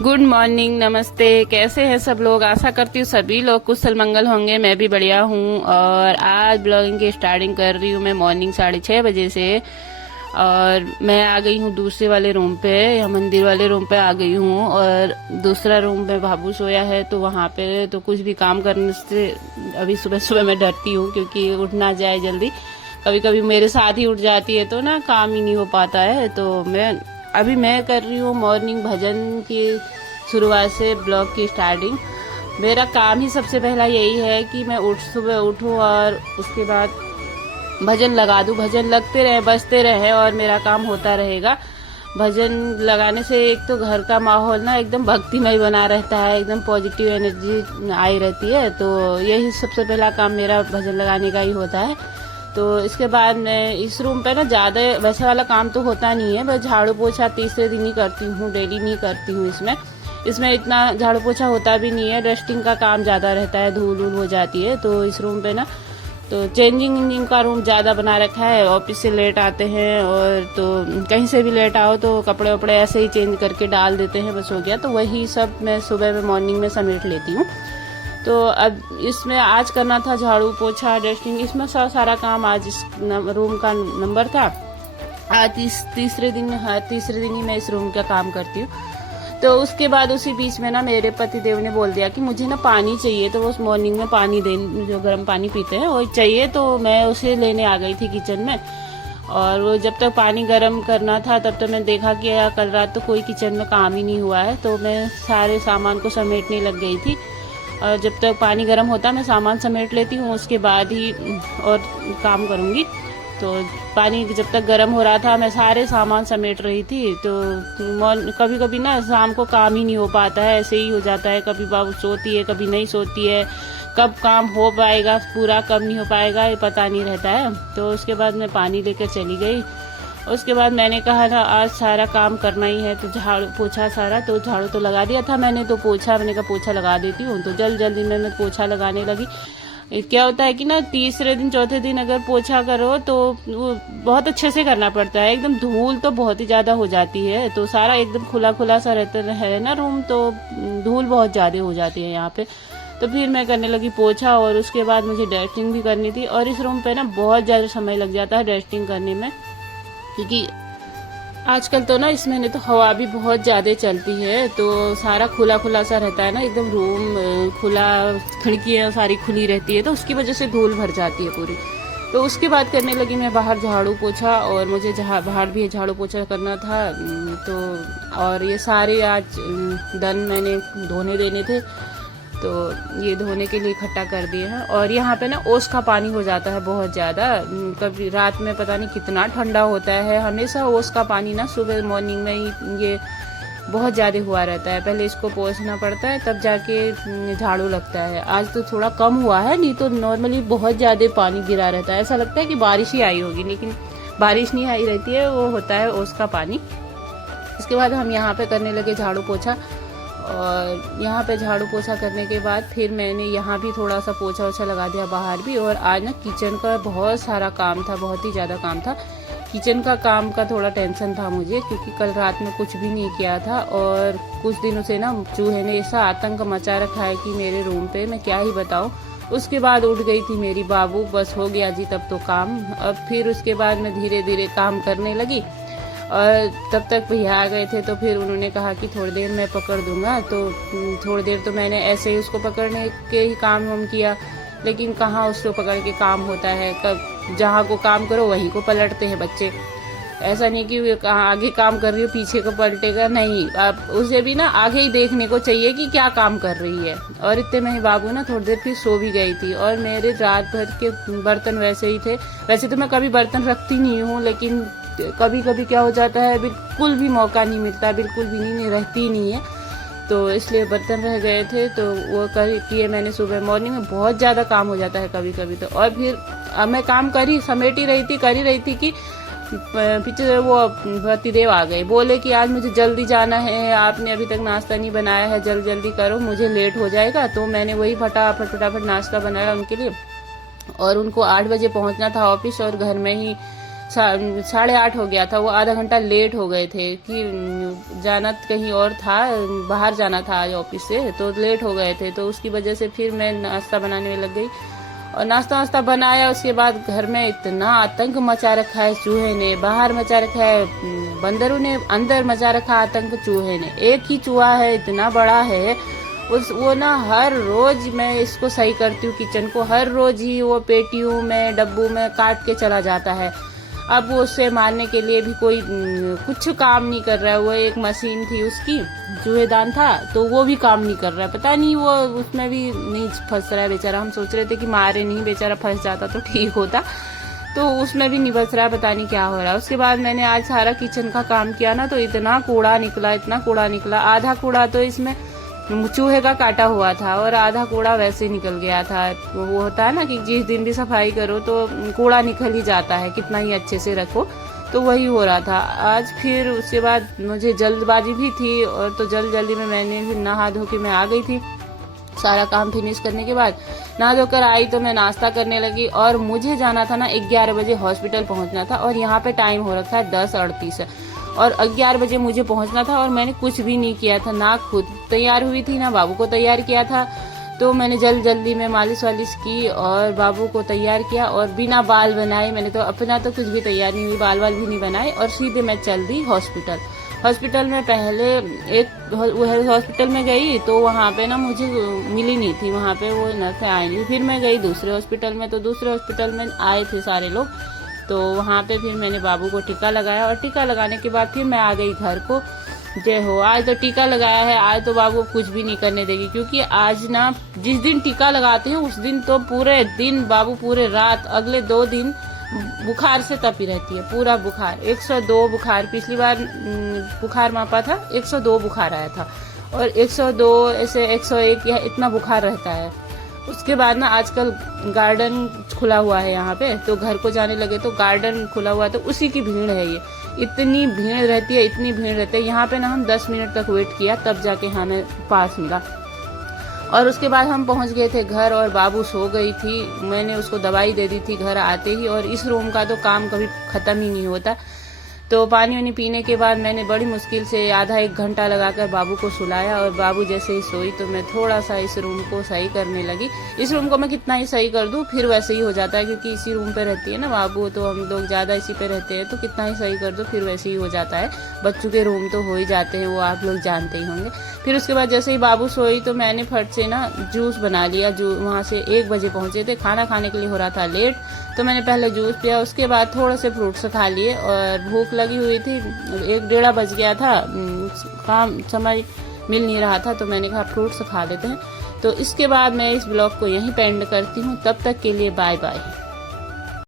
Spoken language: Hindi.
गुड मॉर्निंग, नमस्ते। कैसे हैं सब लोग? आशा करती हूँ सभी लोग कुशल मंगल होंगे। मैं भी बढ़िया हूँ। और आज ब्लॉगिंग की स्टार्टिंग कर रही हूँ मैं मॉर्निंग 6:30 बजे से। और मैं आ गई हूँ दूसरे वाले रूम पे, या मंदिर वाले रूम पे आ गई हूँ। और दूसरा रूम में बाबू सोया है, तो वहाँ पे तो कुछ भी काम करने से अभी सुबह सुबह मैं डरती हूँ, क्योंकि उठ ना जाए जल्दी। कभी कभी मेरे साथ ही उठ जाती है तो ना काम ही नहीं हो पाता है। तो मैं कर रही हूँ मॉर्निंग भजन की शुरुआत से ब्लॉग की स्टार्टिंग। मेरा काम ही सबसे पहला यही है कि मैं सुबह उठूँ और उसके बाद भजन लगा दूँ। भजन लगते रहे, बजते रहे और मेरा काम होता रहेगा। भजन लगाने से एक तो घर का माहौल ना एकदम भक्तिमय बना रहता है, एकदम पॉजिटिव एनर्जी आई रहती है। तो यही सबसे पहला काम मेरा भजन लगाने का ही होता है। तो इसके बाद मैं इस रूम पे ना ज़्यादा वैसे वाला काम तो होता नहीं है, बस झाड़ू पोछा तीसरे दिन ही करती हूँ, डेली नहीं करती हूँ। इसमें इतना झाड़ू पोछा होता भी नहीं है, डस्टिंग का काम ज़्यादा रहता है, धूल वूल हो जाती है। तो इस रूम पे ना तो चेंजिंग का रूम ज़्यादा बना रखा है। ऑफिस से लेट आते हैं और तो कहीं से भी लेट आओ तो कपड़े वपड़े ऐसे ही चेंज करके डाल देते हैं, बस हो गया। तो वही सब मैं सुबह में मॉर्निंग में समेट लेती हूँ। तो अब इसमें आज करना था झाड़ू पोछा डस्टिंग, इसमें सारा काम आज इस रूम का नंबर था। आज तीसरे दिन ही मैं इस रूम का काम करती हूँ। तो उसके बाद उसी बीच में ना मेरे पति देव ने बोल दिया कि मुझे ना पानी चाहिए। तो वो मॉर्निंग में पानी जो गर्म पानी पीते हैं वो चाहिए, तो मैं उसे लेने आ गई थी किचन में। और वो जब तक पानी गर्म करना था तब तक मैं देखा कि कल रात तो कोई किचन में काम ही नहीं हुआ है। तो मैं सारे सामान को समेटने लग गई थी। और जब तक पानी गर्म होता मैं सामान समेट लेती हूँ, उसके बाद ही और काम करूँगी। तो पानी जब तक गर्म हो रहा था मैं सारे सामान समेट रही थी। तो कभी कभी ना शाम को काम ही नहीं हो पाता है, ऐसे ही हो जाता है। कभी बाबू सोती है, कभी नहीं सोती है, कब काम हो पाएगा पूरा कब नहीं हो पाएगा ये पता नहीं रहता है। तो उसके बाद मैं पानी लेकर चली गई। उसके बाद मैंने कहा था आज सारा काम करना ही है, तो झाड़ू पोछा सारा तो झाड़ू तो लगा दिया था मैंने, तो मैंने कहा पोछा लगा देती हूँ। तो जल्दी में मैं पोछा लगाने लगी। क्या होता है कि ना तीसरे दिन चौथे दिन अगर पोछा करो तो वो बहुत अच्छे से करना पड़ता है। एकदम धूल तो बहुत ही ज्यादा हो जाती है, तो सारा एकदम खुला खुला सा रहता है ना रूम, तो धूल बहुत ज्यादा हो जाती है यहाँ पे। तो फिर मैं करने लगी पोछा और उसके बाद मुझे डस्टिंग भी करनी थी। और इस रूम पे ना बहुत ज्यादा समय लग जाता है डस्टिंग करने में, क्योंकि आजकल तो ना इसमें तो हवा भी बहुत ज़्यादा चलती है। तो सारा खुला खुला सा रहता है ना, एकदम रूम खुला, खिड़कियाँ सारी खुली रहती है, तो उसकी वजह से धूल भर जाती है पूरी। तो उसके बाद करने लगी मैं बाहर झाड़ू पोछा। और मुझे बाहर भी झाड़ू पोछा करना था। तो और ये सारे आज दन मैंने धोने देने थे, तो ये धोने के लिए इकट्ठा कर दिए हैं। और यहाँ पे ना ओस का पानी हो जाता है बहुत ज़्यादा। कभी रात में पता नहीं कितना ठंडा होता है, हमेशा ओस का पानी ना सुबह मॉर्निंग में ही ये बहुत ज़्यादा हुआ रहता है। पहले इसको पोंछना पड़ता है तब जाके झाड़ू लगता है। आज तो थोड़ा कम हुआ है, नहीं तो नॉर्मली बहुत ज़्यादा पानी गिरा रहता है। ऐसा लगता है कि बारिश ही आई होगी, लेकिन बारिश नहीं आई रहती है, वो होता है ओस का पानी। इसके बाद हम यहाँ पे करने लगे झाड़ू पोछा। और यहाँ पे झाड़ू पोछा करने के बाद फिर मैंने यहाँ भी थोड़ा सा पोछा वोछा लगा दिया बाहर भी। और आज ना किचन का बहुत सारा काम था, बहुत ही ज़्यादा काम था। किचन का काम का थोड़ा टेंशन था मुझे, क्योंकि कल रात में कुछ भी नहीं किया था। और कुछ दिनों से ना चूहे ने ऐसा आतंक मचा रखा है कि मेरे रूम पे मैं क्या ही बताऊँ। उसके बाद उठ गई थी मेरी बाबू, बस हो गया जी तब तो काम। अब फिर उसके बाद मैं धीरे धीरे काम करने लगी। और तब तक भैया आ गए थे, तो फिर उन्होंने कहा कि थोड़ी देर मैं पकड़ दूंगा। तो थोड़ी देर तो मैंने ऐसे ही उसको पकड़ने के ही काम हम किया, लेकिन कहाँ उसको पकड़ के काम होता है। कब जहाँ को काम करो वहीं को पलटते हैं बच्चे। ऐसा नहीं कि आगे काम कर रही हो पीछे को पलटेगा, नहीं। अब उसे भी ना आगे ही देखने को चाहिए कि क्या काम कर रही है। और इतने में ही बाबू ना थोड़ी देर फिर सो भी गई थी। और मेरे रात भर के बर्तन वैसे ही थे। वैसे तो मैं कभी बर्तन रखती नहीं हूँ, लेकिन कभी कभी क्या हो जाता है बिल्कुल भी मौका नहीं मिलता, बिल्कुल भी नहीं रहती नहीं है। तो इसलिए बर्तन रह गए थे, तो वो किए मैंने सुबह मॉर्निंग में। बहुत ज़्यादा काम हो जाता है कभी कभी तो। और फिर मैं काम कर ही रही थी कि पीछे वो पतिदेव आ गए, बोले कि आज मुझे जल्दी जाना है, आपने अभी तक नाश्ता नहीं बनाया है, जल्दी करो, मुझे लेट हो जाएगा। तो मैंने वही फटाफट नाश्ता बनाया उनके लिए। और उनको 8 बजे पहुंचना था ऑफिस, और घर में ही 8:30 हो गया था, वो आधा घंटा लेट हो गए थे कि जाना कहीं और था, बाहर जाना था आज ऑफिस से, तो लेट हो गए थे। तो उसकी वजह से फिर मैं नाश्ता बनाने में लग गई और नाश्ता बनाया। उसके बाद घर में इतना आतंक मचा रखा है चूहे ने, बाहर मचा रखा है बंदरों ने, अंदर मचा रखा आतंक चूहे ने। एक ही चूहा है, इतना बड़ा है, वो ना हर रोज मैं इसको सही करती हूँ किचन को, हर रोज ही वो पेटियों में डब्बू में काट के चला जाता है। अब वो उसे मारने के लिए भी कोई कुछ काम नहीं कर रहा है। वो एक मशीन थी उसकी, चूहेदान था, तो वो भी काम नहीं कर रहा है। पता नहीं वो उसमें भी नहीं फंस रहा है बेचारा। हम सोच रहे थे कि मारे नहीं, बेचारा फंस जाता तो ठीक होता, तो उसमें भी नहीं बच रहा है, पता नहीं क्या हो रहा है। उसके बाद मैंने आज सारा किचन का काम किया ना, तो इतना कूड़ा निकला। आधा कूड़ा तो इसमें चूहे का काटा हुआ था और आधा कूड़ा वैसे निकल गया था। वो होता है ना कि जिस दिन भी सफाई करो तो कूड़ा निकल ही जाता है, कितना ही अच्छे से रखो, तो वही हो रहा था आज। फिर उसके बाद मुझे जल्दबाजी भी थी और तो जल्दी में मैंने फिर नहा धो के मैं आ गई थी। सारा काम फिनिश करने के बाद नहा धोकर आई तो मैं नाश्ता करने लगी और मुझे जाना था ना 11 बजे हॉस्पिटल पहुंचना था और यहाँ पे टाइम हो रखा है 10:38 और 11 बजे मुझे पहुंचना था और मैंने कुछ भी नहीं किया था, ना खुद तैयार हुई थी ना बाबू को तैयार किया था। तो मैंने जल्दी में मालिश की और बाबू को तैयार किया और बिना बाल बनाए, मैंने तो अपना तो कुछ भी तैयार नहीं हुई, बाल भी नहीं बनाए और सीधे मैं चल दी हॉस्पिटल में। पहले एक हॉस्पिटल में गई तो वहाँ पे ना मुझे मिली नहीं थी, वहाँ पे वो नर्स आई नहीं। फिर मैं गई दूसरे हॉस्पिटल में, तो दूसरे हॉस्पिटल में आए थे सारे लोग, तो वहाँ पे फिर मैंने बाबू को टीका लगाया और टीका लगाने के बाद फिर मैं आ गई घर को। जय हो, आज तो टीका लगाया है, आज तो बाबू कुछ भी नहीं करने देगी, क्योंकि आज ना जिस दिन टीका लगाते हैं उस दिन तो पूरे दिन बाबू पूरे रात अगले 2 दिन बुखार से तपी रहती है, पूरा बुखार 102 बुखार। पिछली बार बुखार मापा था 102 बुखार आया था और 102 ऐसे 101 या इतना बुखार रहता है। उसके बाद ना आजकल गार्डन खुला हुआ है यहाँ पे, तो घर को जाने लगे तो गार्डन खुला हुआ है, तो उसी की भीड़ है ये। इतनी भीड़ रहती है यहाँ पे ना। हम 10 मिनट तक वेट किया तब जाके हमें पास मिला और उसके बाद हम पहुंच गए थे घर और बाबू सो गई थी। मैंने उसको दवाई दे दी थी घर आते ही और इस रूम का तो काम कभी खत्म ही नहीं होता। तो पानी वानी पीने के बाद मैंने बड़ी मुश्किल से आधा 1 घंटा लगाकर बाबू को सुलाया और बाबू जैसे ही सोई तो मैं थोड़ा सा इस रूम को सही करने लगी। इस रूम को मैं कितना ही सही कर दूं फिर वैसे ही हो जाता है, क्योंकि इसी रूम पे रहती है ना बाबू, तो हम लोग ज्यादा इसी पे रहते हैं, तो कितना ही सही कर दो फिर वैसे ही हो जाता है। बच्चों के रूम तो हो ही जाते हैं, वो आप लोग जानते ही होंगे। फिर उसके बाद जैसे ही बाबू सोई तो मैंने फट से ना जूस बना लिया। वहाँ से 1 बजे पहुंचे थे, खाना खाने के लिए हो रहा था लेट, तो मैंने पहले जूस पिया, उसके बाद थोड़े से फ्रूट्स खा लिए और भूख लगी हुई थी, 1-1:30 बज गया था, काम समय मिल नहीं रहा था, तो मैंने कहा फ्रूट्स खा लेते हैं। तो इसके बाद मैं इस ब्लॉग को यहीं पे एंड करती हूँ। तब तक के लिए बाय बाय।